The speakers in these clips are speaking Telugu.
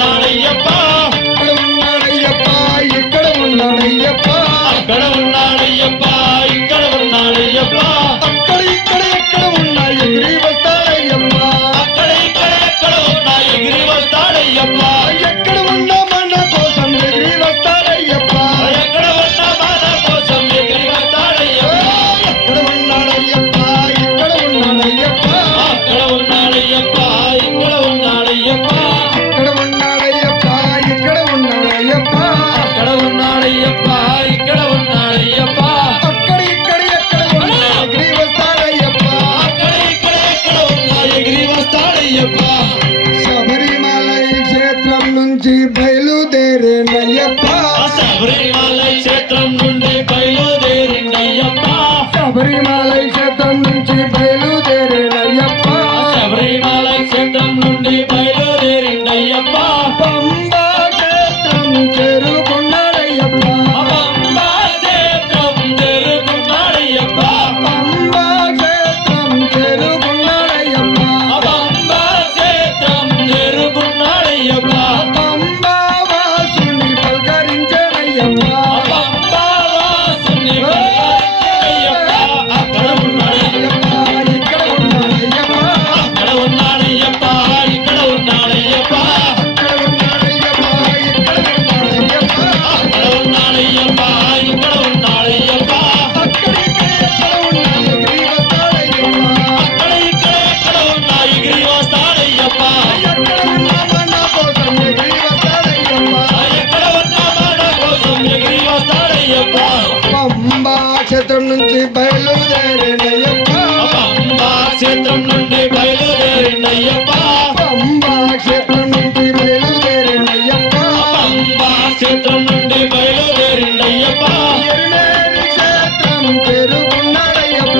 ఉన్నాడయ్యప్ప ఇక్కడ ఉన్నాడయ్యప్ప అక్కడ ఉన్నాడయ్యప్ప ఇక్కడ ఉన్నాడయ్యప్ప అక్కడ ఇక్కడ ఎక్కడ ఉన్నా ఎగిరి వస్తాడయ్యప్ప అక్కడ ఇక్కడ ఎక్కడ ఉన్నా ఎగిరి వస్తాడయ్యప్ప ఎక్కడ ఉన్నా మన కోసం ఎగిరి వస్తాడయ్యప్ప ఎక్కడ ఉన్నా మన కోసం ఎగిరి వస్తాడయ్యప్ప ఎక్కడ ఉన్నాడయ్యప్ప ఇక్కడ ఉన్నాడయ్యప్ప అక్కడ ఉన్నాడయ్యప్ప ఇక్కడ ఉన్నాడయ్యప్ప ఇక్కడ ఉన్నాడయ్యప్ప ఇక్కడ ఉన్నాడయ్యప్ప అక్కడ ఉన్నాడయ్యప్ప ఇక్కడ ఉన్నాడయ్యప్ప అక్కడ ఇక్కడ ఎక్కడ ఉన్నా ఎగిరి వస్తాడయ్యప్ప అక్కడ ఇక్కడ ఎక్కడ ఉన్నా ఎగిరి వస్తాడయ్యప్ప శబరిమల క్షేత్రం నుంచి బయలుదేరేనయ్యప్ప శబరిమల క్షేత్రం నుండి బయలుదేరిండయ్యప్ప శబరిమల క్షేత్రం నుంచి బయలుదేరేనయ్యప్ప శబరిమల క్షేత్రం నుండి బయలుదేరిండయ్యప్ప పంబా క్షేత్రం చేరుకున్నాడయ్యప్ప పంబా క్షేత్రం చేరుకున్నాడయ్యప్ప పంబా క్షేత్రం చేరుకున్నాడయ్యప్ప పంబా క్షేత్రం చేరుకున్నాడయ్యప్ప పంబా వాసుని పలకరించాడయ్యప్ప పంబా వాసుని పలకరించాడయ్యప్ప అక్కడ ఉన్నాడయ్యప్ప ఇక్కడ ఉన్నాడయ్యప్ప అక్కడ ఉన్నాడయ్యప్ప ఇక్కడ ఉన్నాడయ్యప్ప ఇక్కడ ఉన్నాడయ్యప్ప ఇక్కడ ఉన్నాడయ్యప్ప అక్కడ ఉన్నాడయ్యప్ప ఇక్కడ ఉన్నాడయ్యప్ప అక్కడ ఇక్కడ ఎక్కడ ఉన్నా ఎగిరి వస్తాడయ్యప్ప అక్కడ ఇక్కడ ఎక్కడ ఉన్నా ఎగిరి వస్తాడయ్యప్ప ఎక్కడ ఉన్నా మన కోసం ఎగిరి వస్తాడయ్యప్ప ఎక్కడ ఉన్నా మన కోసం ఎగిరి వస్తాడయ్యప్ప పంబా క్షేత్రం నుంచి బయలుదేరేనయ్యప్ప పంబా క్షేత్రం నుండి బయలుదేరిండయ్యప్ప పంబా క్షేత్రం నుంచి బయలుదేరేనయ్యప్ప పంబా క్షేత్రం నుండి బయలుదేరిండయ్యప్ప ఎరిమేలి క్షేత్రం చేరుకున్నాడయ్యప్ప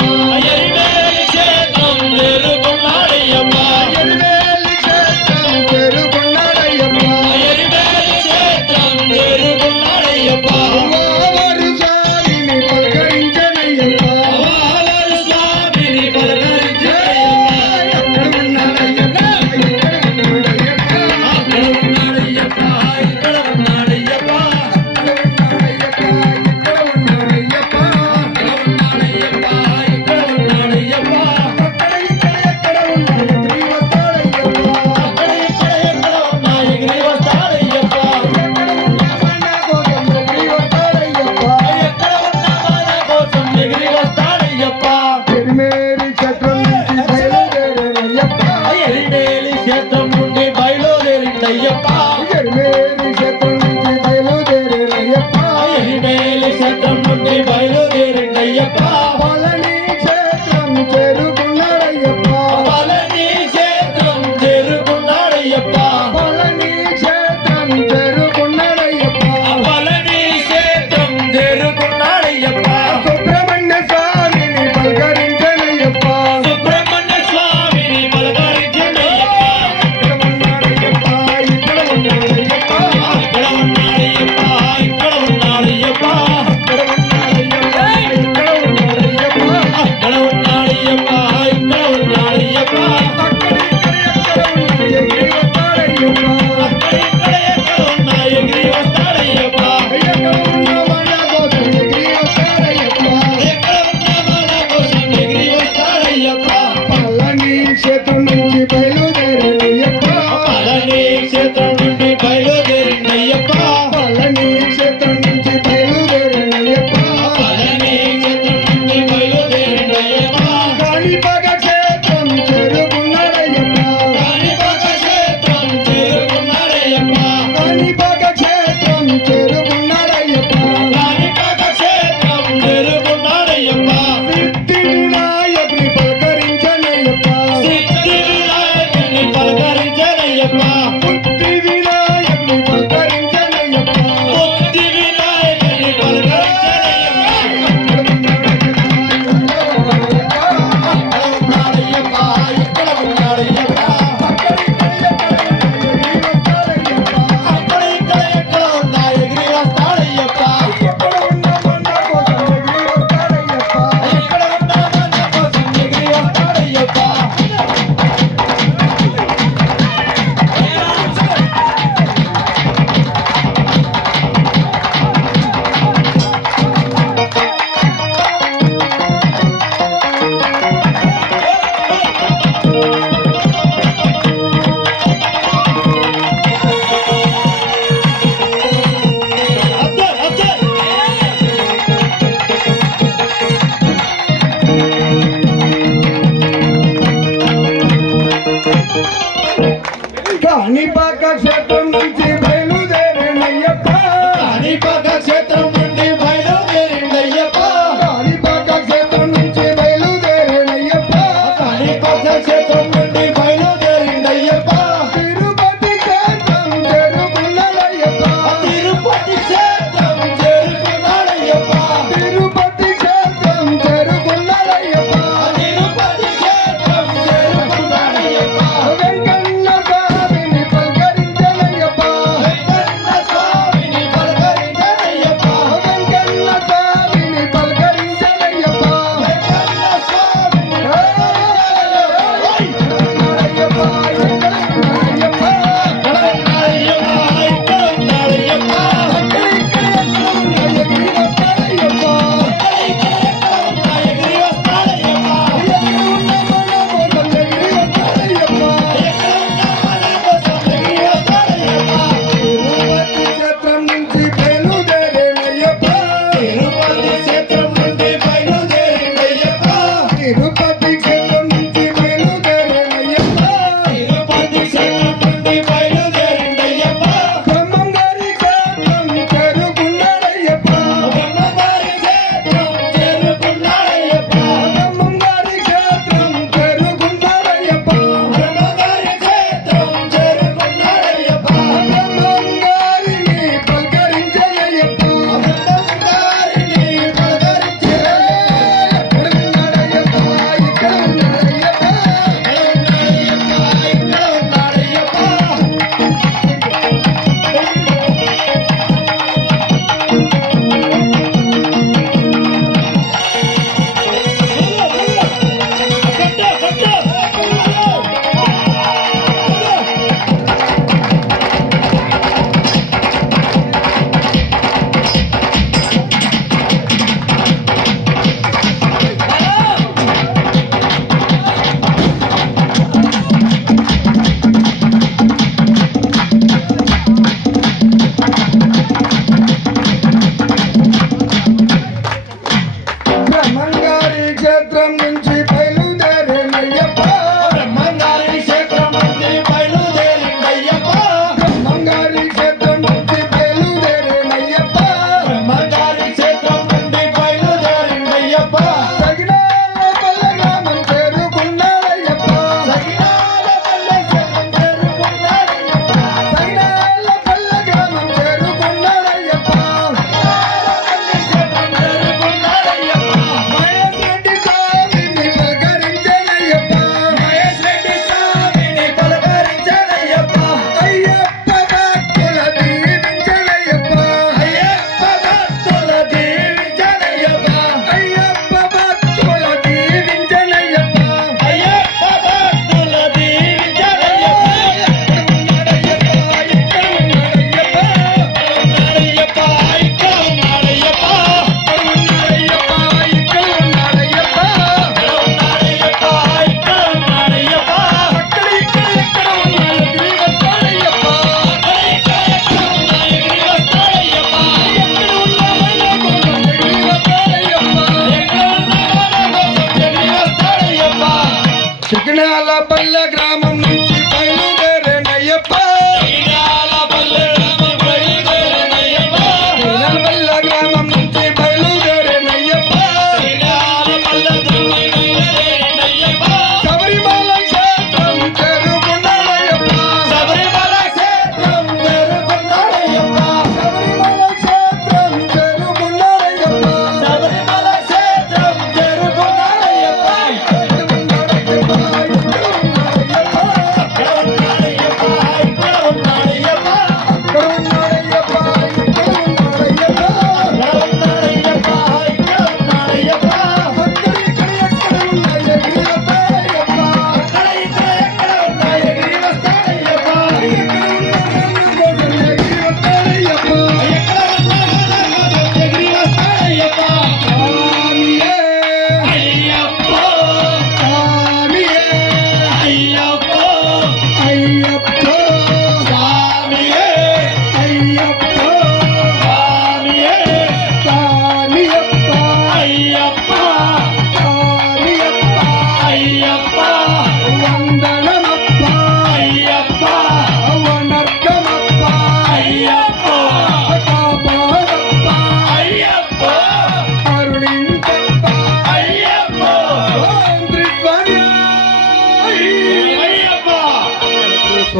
ఎరిమేలి క్షేత్రం చేరుకున్నాడయ్యప్ప ఎరిమేలి క్షేత్రం చేరుకున్నాడయ్యప్ప ఎరిమేలి క్షేత్రం చేరుకున్నాడయ్యప్ప వావరు స్వామిని పలకరించనయ్యప్ప వావరు స్వామిని పలకరించాడయ్యప్ప ఎక్కడ ఉన్నాడయ్యప్ప ఇక్కడ ఉన్నాడయ్యప్ప అక్కడ ఉన్నాడయ్యప్ప ఇక్కడ ఉన్నాడయ్యప్ప ఇక్కడ ఉన్నాడయ్యప్ప ఇక్కడ ఉన్నాడయ్యప్ప అక్కడ ఉన్నాడయ్యప్ప ఇక్కడ ఉన్నాడయ్యప్ప అక్కడ ఇక్కడ ఎక్కడ ఉన్నా ఎగిరి వస్తాడయ్యప్ప అక్కడ ఇక్కడ ఎక్కడ ఉన్నా ఎగిరి వస్తాడయ్యప్ప ఎక్కడ ఉన్నా మన కోసం ఎగిరి వస్తాడయ్యప్ప ఎక్కడ ఉన్నా మన కోసం ఎగిరి వస్తాడయ్యప్ప ఎరిమేలి క్షేత్రం నుంచి బయలుదేరేనయ్యప్ప ఎరిమేలి క్షేత్రం నుండి బయలుదేరిండయ్యప్ప ఎరిమేలి క్షేత్రం నుంచి బయలుదేరేనయ్యప్ప ఎరిమేలి క్షేత్రం నుండి బయలుదేరిండయ్యప్ప పళని క్షేత్రం చేరుకున్నాడయ్యప్ప పళని క్షేత్రం చేరుకున్నాడయ్యప్ప పళని క్షేత్రం చేరుకున్నాడయ్యప్ప పళని క్షేత్రం చేరుకున్నాడయ్యప్ప సుబ్రహ్మణ్య స్వామిని పలకరించనయ్యప్ప సుబ్రహ్మణ్య స్వామిని పలకరించిండయ్యప్ప ఇక్కడ ఉన్నాడయ్యప్ప ఇక్కడ ఉన్నాడయ్యప్ప ఇక్కడ ఉన్నాడయ్యప్ప ఇక్కడ ఉన్నాడయ్యప్ప ఇక్కడ ఉన్నాడయ్యప్ప ఇక్కడ ఉన్నాడయ్యప్ప అక్కడ ఉన్నాడయ్యప్ప ఇక్కడ ఉన్నాడయ్యప్ప అక్కడ ఇక్కడ ఎక్కడ ఉన్నా ఎగిరి వస్తాడయ్యప్ప అక్కడ ఇక్కడ ఎక్కడ ఉన్నా ఎగిరి వస్తాడయ్యప్ప ఎక్కడ ఉన్న మన కోసం ఎగిరి వస్తాడయ్యప్ప ఎక్కడ ఉన్నా మన కోసం ఎగిరి వస్తాడయ్యప్ప పళని క్షేత్రం నుంచి బయలుదేరేనయ్యప్ప పళని క్షేత్రం నుండి బయలుదేరిండయ్యప్ప పళని క్షేత్రం నుంచి బయలుదేరేనయ్యప్ప పళని క్షేత్రం నుండి బయలుదేరిండయ్యప్ప కాణిపాక క్షేత్రం చేరుకున్నాడయ్యప్ప కాణిపాక క్షేత్రం చేరుకున్నాడయ్యప్ప క్షేత్రం నుంచి బయలుదేరినయ్యప్ప కాణిపాక క్షేత్రం నుండి బయలుదేరిండయ్యప్ప కాణిపాక క్షేత్రం నుంచి బయలుదేరినయ్యప్ప కాణిపాక క్షేత్రం నుండి బయలుదేరిండయ్యప్ప తిరుపతి క్షేత్రం చేరుకున్నాడయ్యప్ప తిరుపతి క్షేత్రం చేరుకున్నాడయ్యప్ప తిరుపతి క్షేత్రం చేరుకున్నాడయ్యప్ప తిరుపతి క్షేత్రం చేరుకున్నాడయ్యప్ప వెంకన్న స్వామిని పలకరించనయ్యప్ప వెంకన్న స్వామిని పలకరించడయ్యప్ప వెంకన్న స్వామిని పలకరించనయ్యప్ప వెంకన్న స్వామిని ఉన్నాడయ్యప్ప ఇక్కడ ఉన్నాడయ్యప్ప ఇక్కడ ఉన్నాడయ్యప్ప ఎగిరి వస్తాడయ్యప్ప ఎగిరి వస్తాడయ్యప్ప ఎక్కడ ఉన్న మన కోసం ఎగిరి వస్తాడయ్యప్ప మన కోసం ఎగిరి వస్తాడయ్యప్ప తిరుపతి క్షేత్రం నుంచి బయలుదేరినయ్యప్ప తిరుపతి క్షేత్రం నుండి బయలుదేరిండయ్యప్ప తిరుపతి క్షేత్రం నుంచి బయలుదేరినయ్యప్ప తిరుపతి క్షేత్రం నుండి బయలుదేరిండయ్యప్ప బ్రహ్మంగారి క్షేత్రం చేరుకున్నాడయ్యప్ప బ్రహ్మగారి క్షేత్రం చేరుకున్నాడయ్యప్ప బ్రహ్మంగారి క్షేత్రం చేరుకున్నాడయ్యప్ప బ్రహ్మగారి క్షేత్రం చేరుకున్నాడయ్యప్ప బ్రహ్మంగారిని పలకరించనయ్యప్ప బ్రహ్మగారిని పలకరించి ఎక్కడ ఉన్నాడయ్యప్ప ఇక్కడ ఉన్నాడయ్యప్ప ఇక్కడ ఉన్నాడయ్యప్ప బ్రహ్మంగారి క్షేత్రం నుంచి బయలుదేరినయ్యప్ప బ్రహ్మగారి క్షేత్రం నుండి బయలుదేరిండయ్యప్ప బ్రహ్మంగారి క్షేత్రం నుంచి బయలుదేరినయ్యప్ప బ్రహ్మగారి క్షేత్రం నుండి బయలుదేరిండయ్యప్ప సగినాల పల్లె గ్రామం చేరుకున్నాడయ్యప్ప సగినాల పల్లె క్షేత్రం చేరుకున్నాడయ్యప్ప సగినాల పల్లె గ్రామం చేరుకున్నాడయ్యప్ప పల్లె క్షేత్రం చేరుకున్నాడయ్యప్ప మహేష్ రెడ్డి స్వామిని పలకరించనయ్యప్ప మహేష్ రెడ్డి స్వామిని పలకరించాడయ్యప్ప అయ్యప్ప భక్తుల దీవించనయ్యప్ప అయ్యప్ప భక్తుల దీవించాడయ్యప్ప అయ్యప్ప భక్తుల దీవించనయ్యప్ప అయ్యప్ప భక్తుల దీవించాడయ్యప్ప ఉన్నాడయ్యప్ప ఇక్కడ ఉన్నాడయ్యప్ప ఉన్నాడయ్యప్ప ఇక్కడ ఉన్నాడయ్యప్ప ఉన్నాడయ్యప్ప ఇక్కడ ఉన్నాడయ్యప్ప ఉన్నాడయ్యప్ప అక్కడ ఇక్కడ ఉన్నాడు వస్తాడయ్యప్ప ఎక్కడ ఎగిరి వస్తాడయ్యప్ప ఎక్కడ ఉన్నా మన కోసం ఎగిరి వస్తాడయ్యప్ప ఎక్కడ మన కోసం ఎగిరి వస్తాడయ్యప్ప చికనాల పల్లె గ్రామం నుంచి బయలుదేరినయ్యప్ప సగినాల